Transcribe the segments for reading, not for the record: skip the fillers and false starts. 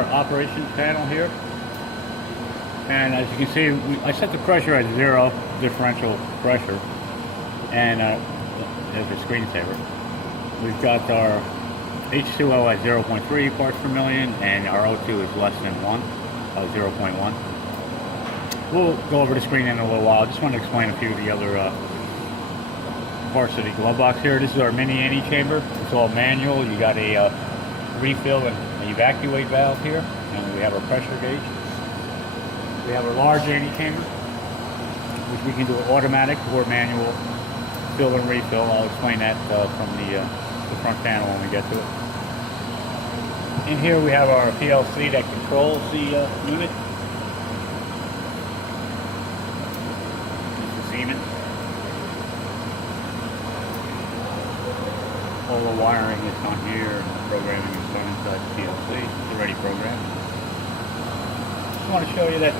our operations panel here. And as you can see, I set the pressure at 0 differential pressure. And there's a screensaver. We've got our H2O at 0.3 parts per million, and our O2 is less than 0.1. We'll go over the screen in a little while. I just want to explain a few of the other parts of the glove box here. This is our mini antechamber. It's all manual. You got a refill and an evacuate valve here, and we have our pressure gauge. We have our large antechamber, which we can do automatic or manual fill and refill. I'll explain that from the front panel when we get to it. In here we have our PLC that controls the unit. It's a Siemens. All the wiring is on here, and the programming is done inside the PLC. It's already programmed. I want to show you that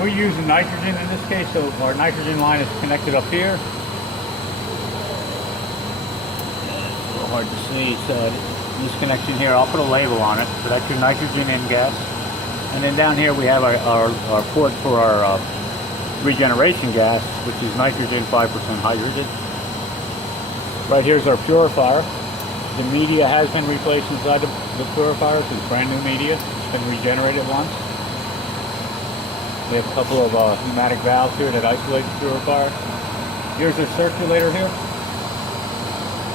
we're using nitrogen in this case, so our nitrogen line is connected up here. A little hard to see, so this connection here, I'll put a label on it, so that's your nitrogen in gas. And then down here we have our port for our regeneration gas, which is nitrogen 5% hydrogen. Right here's our purifier. The media has been replaced inside the purifier, so it's brand new media. It's been regenerated once. We have a couple of pneumatic valves here that isolate the purifier. Here's our circulator here.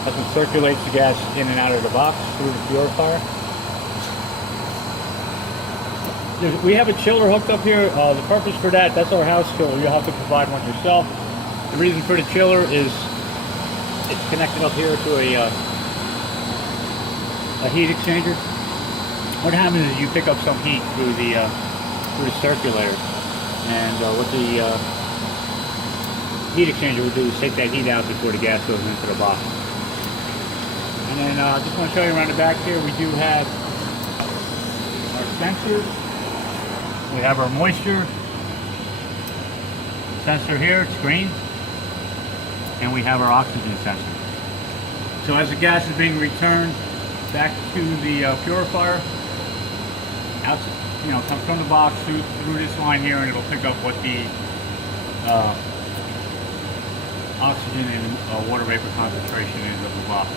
That's what circulates the gas in and out of the box through the purifier. We have a chiller hooked up here. The purpose for that's our house chiller. You'll have to provide one yourself. The reason for the chiller is it's connected up here to a heat exchanger. What happens is you pick up some heat through the circulator. And what the heat exchanger will do is take that heat out before the gas goes into the box. And then I just want to show you around the back here, we do have our sensors. We have our moisture sensor here, it's green. And we have our oxygen sensor. So as the gas is being returned back to the purifier, comes from the box through this line here, and it'll pick up what the oxygen and water vapor concentration is of the box.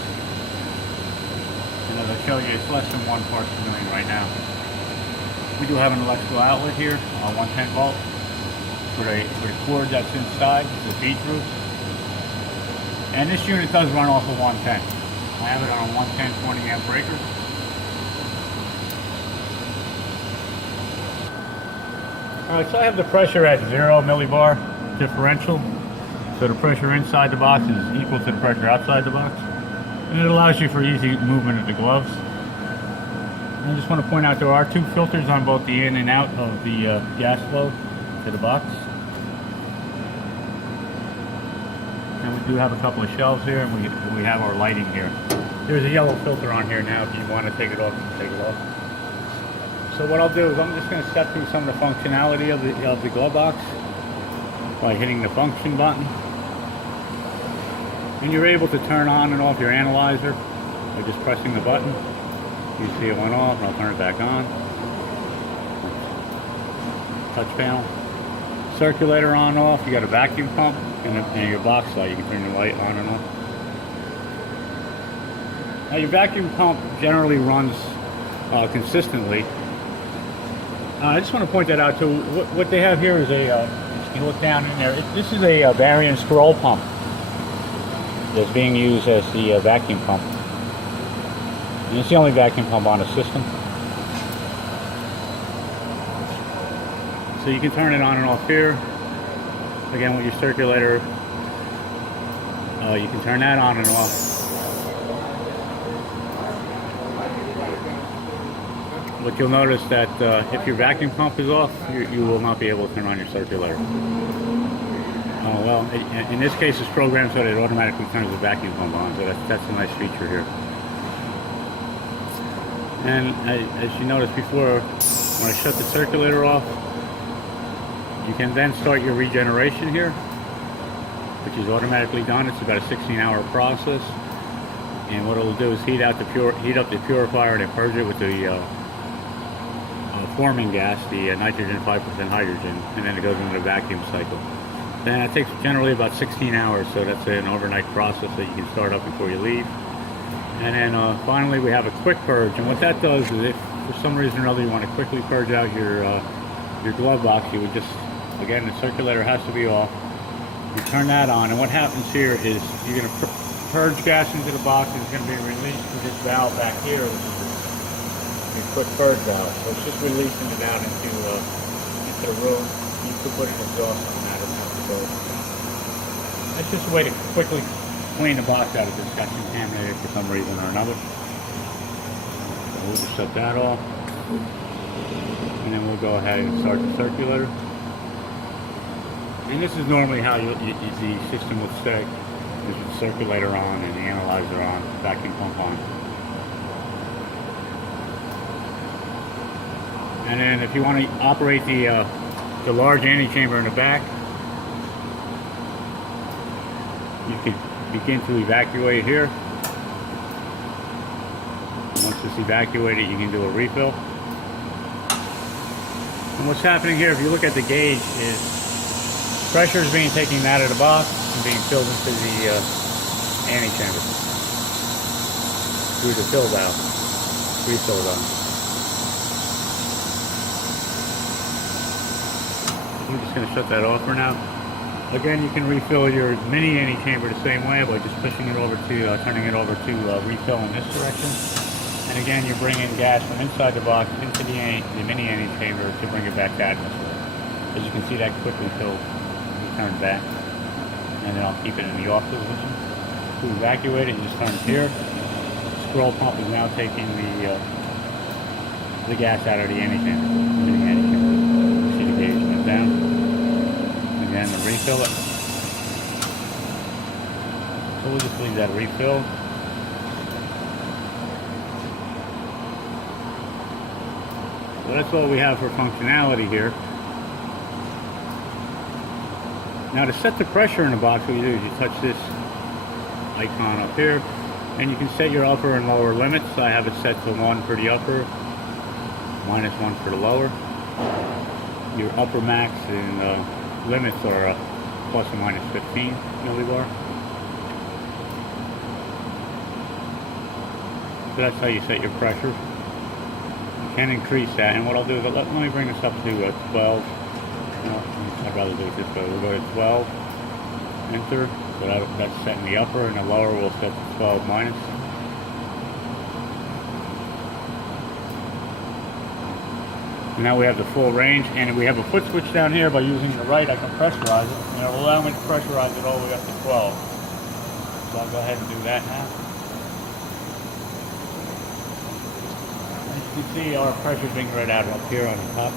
And as I show you, it's less than 1 part per million right now. We do have an electrical outlet here, 110 volt, for the cord that's inside, the feed through. And this unit does run off of 110. I have it on a 110 20 amp breaker. Alright, so I have the pressure at 0 millibar differential. So the pressure inside the box is equal to the pressure outside the box. And it allows you for easy movement of the gloves. And I just want to point out there are 2 filters on both the in and out of the gas flow to the box. And we do have a couple of shelves here, and we have our lighting here. There's a yellow filter on here now. If you want to take it off, you can take it off. So what I'll do is I'm just going to step through some of the functionality of the glove box by hitting the function button. And you're able to turn on and off your analyzer by just pressing the button. You see it went off, and I'll turn it back on. Touch panel. Circulator on off. You got a vacuum pump and your box light. You can turn the light on and off. Now your vacuum pump generally runs consistently. I just want to point that out too. What they have here is you look down in there, this is a Varian scroll pump that's being used as the vacuum pump. And it's the only vacuum pump on the system. So you can turn it on and off here. Again, with your circulator, you can turn that on and off. But you'll notice that if your vacuum pump is off, you will not be able to turn on your circulator. Well, in this case, it's programmed so that it automatically turns the vacuum pump on. So that's a nice feature here. And as you noticed before, when I shut the circulator off, you can then start your regeneration here, which is automatically done. It's about a 16-hour process. And what it'll do is heat up the purifier and purge it with the forming gas, the nitrogen 5% hydrogen, and then it goes into the vacuum cycle. Then it takes generally about 16 hours, so that's an overnight process that you can start up before you leave. And then finally we have a quick purge, and what that does is if for some reason or other you want to quickly purge out your glove box, you would just, again, the circulator has to be off. You turn that on, and what happens here is you're going to purge gas into the box, and it's going to be released through this valve back here, which is a quick purge valve. So it's just releasing it out into the room. You could put an exhaust on that or not. So that's just a way to quickly clean the box out if it's got contaminated for some reason or another. So we'll just shut that off, and then we'll go ahead and start the circulator. And this is normally how the system would stay. There's the circulator on and the analyzer on, vacuum pump on. And then if you want to operate the large antechamber in the back, you can begin to evacuate here. Once it's evacuated, you can do a refill. And what's happening here, if you look at the gauge, is pressure is being taken out of the box and being filled into the antechamber through the fill valve, refill valve. I'm just going to shut that off for now. Again, you can refill your mini antechamber the same way by just pushing it over to, turning it over to refill in this direction. And again, you're bringing gas from inside the box into the mini antechamber to bring it back to atmosphere. As you can see, that quickly filled. Turn back, and then I'll keep it in the off position. To evacuate it, you just turn it here. The scroll pump is now taking the gas out of the antechamber. See the gauge went down. Again, to refill it. So we'll just leave that refilled. So that's what we have for functionality here. Now to set the pressure in the box, what you do is you touch this icon up here, and you can set your upper and lower limits. I have it set to 1 for the upper, -1 for the lower. Your upper max and limits are plus or minus 15 millibar. So that's how you set your pressure. You can increase that, and what I'll do is let me bring this up to 12. No, I'd rather do it this way. We'll go to 12, enter, so that's setting the upper, and the lower we'll set to 12 minus. And now we have the full range, and we have a foot switch down here. By using the right, I can pressurize it, and it will allow me to pressurize it all the way up to 12. So I'll go ahead and do that now. As you can see, our pressure is being read out up here on the top.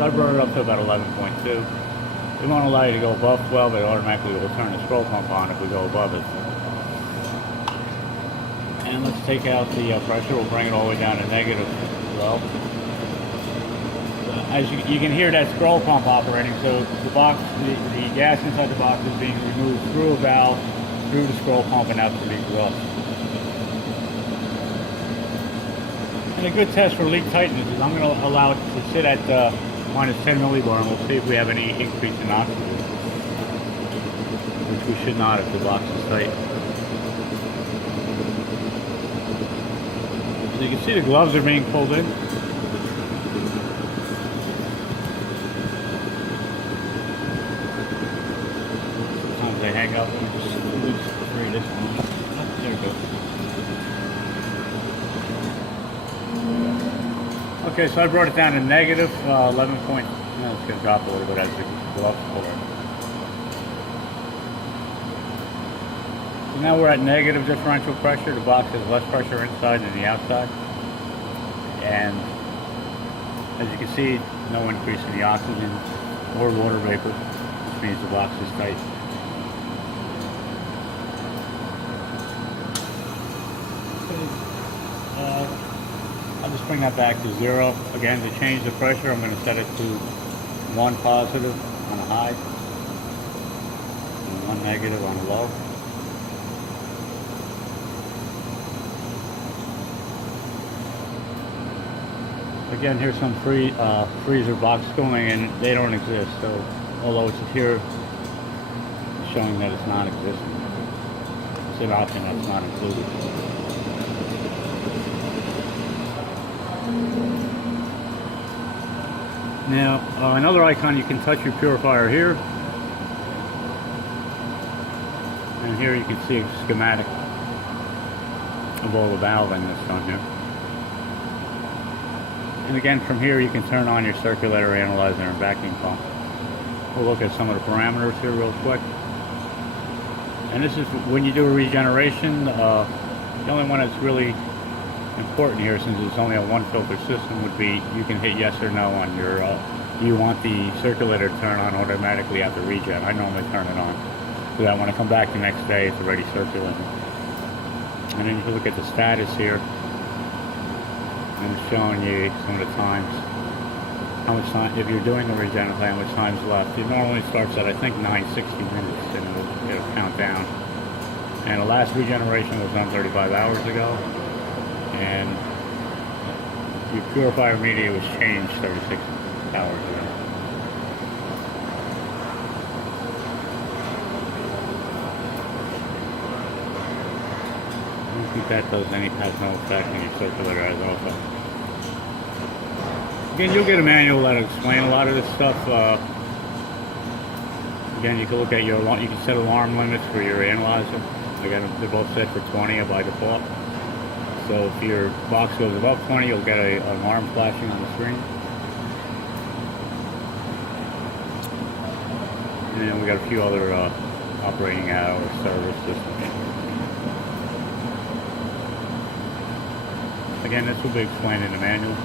I brought it up to about 11.2. We won't allow you to go above 12, it automatically will turn the scroll pump on if we go above it. And let's take out the pressure, we'll bring it all the way down to -12. As you can hear that scroll pump operating, so the box, the gas inside the box is being removed through a valve, through the scroll pump, and out to the exhaust. And a good test for leak tightness is I'm going to allow it to sit at minus 10 millibar, and we'll see if we have any increase in oxygen, which we should not if the box is tight. So you can see the gloves are being pulled in. Sometimes they hang up and just lose free this one. Oh, there it goes. Okay, so I brought it down to negative 11 point. No, it's going to drop a little bit as the gloves pull in. So now we're at negative differential pressure. The box has less pressure inside than the outside. And as you can see, no increase in the oxygen or water vapor, which means the box is tight. I'll just bring that back to 0. Again, to change the pressure, I'm going to set it to 1 positive on a high, and on negative, on low. Again, here's some freezer box going, and they don't exist. So, although it's here showing that it's non-existent, it's an option that's not included. Now, another icon, you can touch your purifier here, and here you can see a schematic of all the valving that's done here. And again, from here you can turn on your circulator, analyzer, and vacuum pump. We'll look at some of the parameters here real quick. And this is when you do a regeneration. The only one that's really important here, since it's only a one filter system, would be you can hit yes or no on your do you want the circulator to turn on automatically after regen. I normally turn it on so that when I come back the next day it's already circulating. And then you can look at the status here, and it's showing you some of the times, how much time, if you're doing the regen, how much time's left. It normally starts at, I think, 9:60 minutes, and it'll count down. And the last regeneration was done 35 hours ago, and your purifier media was changed 36 hours ago. I don't think that has no effect on your circulator as also. Again, you'll get a manual that'll explain a lot of this stuff. Again, you can look at you can set alarm limits for your analyzer. Again, they're both set for 20 by default. So if your box goes above 20, you'll get an alarm flashing on the screen. And then we got a few other operating hours, service systems. Again, this will be explained in the manual.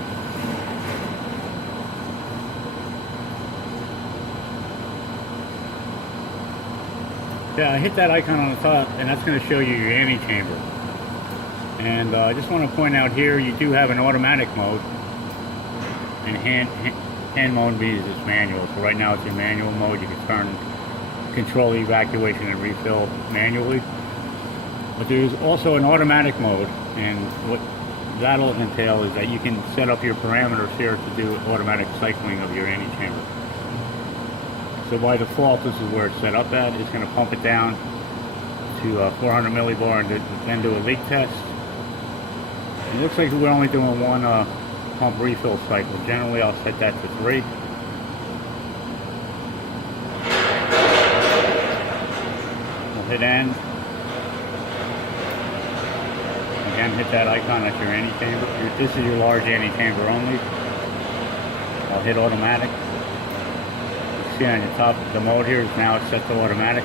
Yeah, hit that icon on the top, and that's going to show you your antechamber. And I just want to point out here, you do have an automatic mode, and hand mode is manual. So right now it's in manual mode. You can control the evacuation and refill manually. But there's also an automatic mode, and what that'll entail is that you can set up your parameters here to do automatic cycling of your antechamber. So by default, this is where it's set up at. It's going to pump it down to 400 millibar and then do a leak test. It looks like we're only doing one pump refill cycle. Generally, I'll set that to 3. We'll hit end. Again, hit that icon at your antechamber. This is your large antechamber only. I'll hit automatic. See on the top, the mode here is now it's set to automatic.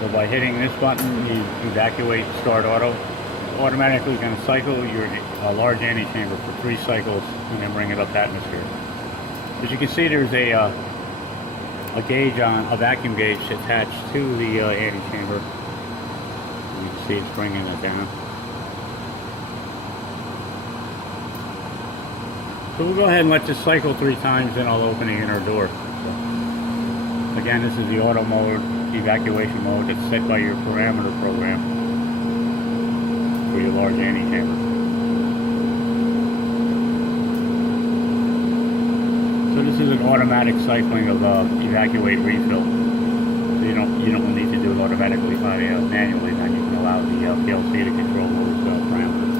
So by hitting this button, you evacuate start auto. Automatically going to cycle your large antechamber for 3 cycles and then bring it up atmosphere. As you can see, there's a gauge a vacuum gauge attached to the antechamber. You can see it's bringing it down. So we'll go ahead and let this cycle 3 times, then I'll open the inner door. Again, this is the auto mode, evacuation mode that's set by your parameter program for your large antechamber. So this is an automatic cycling of evacuate refill. So you don't need to do it automatically manually. Then you can allow the PLC to control those parameters.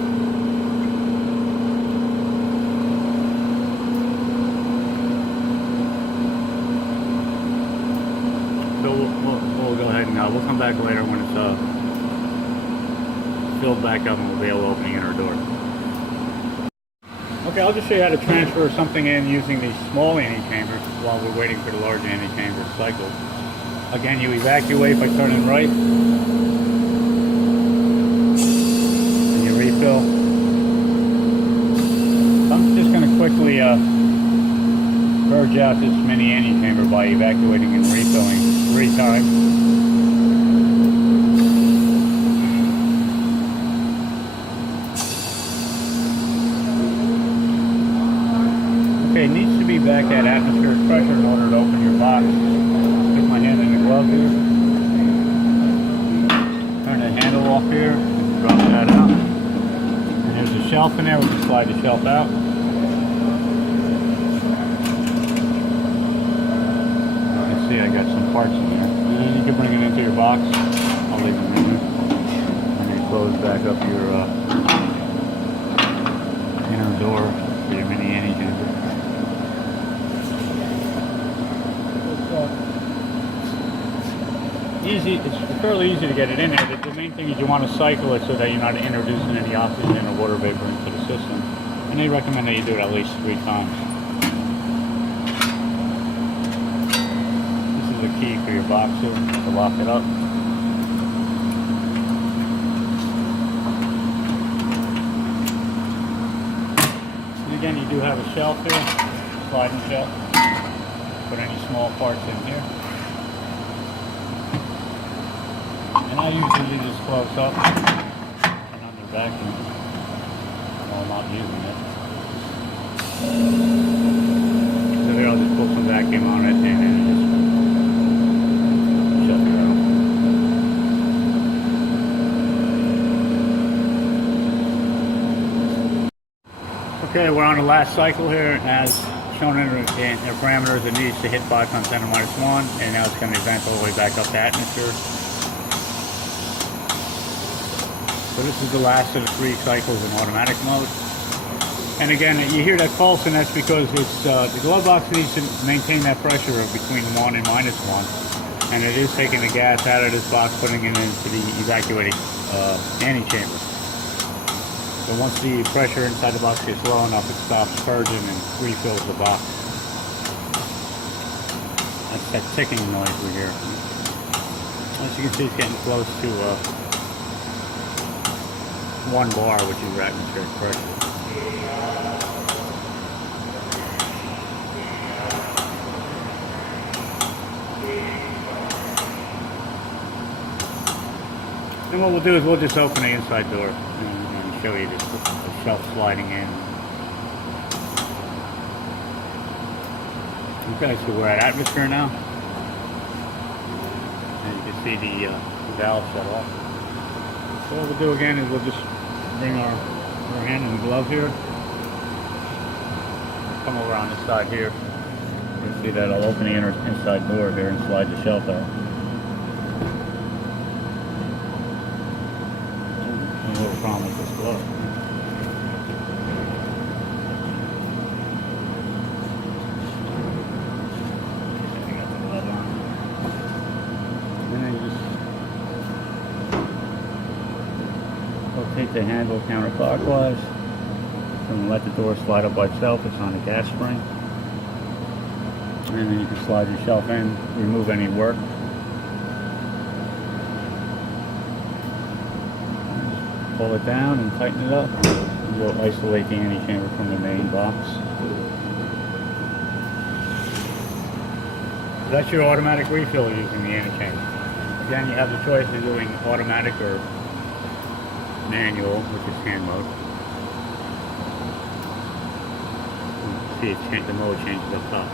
We'll go ahead and we'll come back later when it's filled back up and we'll be able to open the inner door. Okay, I'll just show you how to transfer something in using these small antechambers while we're waiting for the large antechamber cycle. Again, you evacuate by turning right, and you refill. I'm just going to quickly purge out this mini antechamber by evacuating and refilling 3 times. Okay, it needs to be back at atmospheric pressure in order to open your box. shelf in there. We can slide the shelf out. You can see I got some parts in there. And you can bring it into your box. I'll leave them in there. And you close back up your inner door for your mini antechamber. It's fairly easy to get it in there. The main thing is you want to cycle it so that you're not introducing any oxygen or water vapor into the system. And they recommend that you do it at least 3 times. This is the key for your box here to lock it up. And again, you do have a shelf here, sliding shelf. Put any small parts in here. And I usually leave this close up and under vacuum while I'm not using it. So there I'll just put some vacuum on it and then just shut it out. Okay, we're on the last cycle here. As shown in the parameters, it needs to hit 5 times 10 to minus 1, and now it's going to vent all the way back up to atmosphere. So this is the last of the 3 cycles in automatic mode. And again, you hear that pulse, and that's because it's, the glove box needs to maintain that pressure of between 1 and minus 1. And it is taking the gas out of this box, putting it into the evacuating antechamber. So once the pressure inside the box gets low enough, it stops purging and refills the box. That's that ticking noise we hear. As you can see, it's getting close to 1 bar, which is your atmospheric pressure. And what we'll do is we'll just open the inside door and show you the shelf sliding in. Okay, so we're at atmosphere now. And you can see the valve shut off. So what we'll do again is we'll just bring our hand in the glove here. We'll come over on this side here. You see that I'll open the inside door here and slide the shelf out. A little problem with this glove. I got the glove on. And then you just rotate the handle counterclockwise and let the door slide up by itself. It's on a gas spring. And then you can slide your shelf in, remove any work. Pull it down and tighten it up. And you'll isolate the antechamber from the main box. That's your automatic refill using the antechamber. Again, you have the choice of doing automatic or manual, which is hand mode. You see the mode changes up top.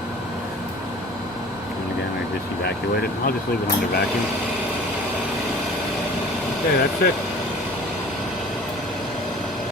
And again, I just evacuate it. I'll just leave it under vacuum. Okay, that's it.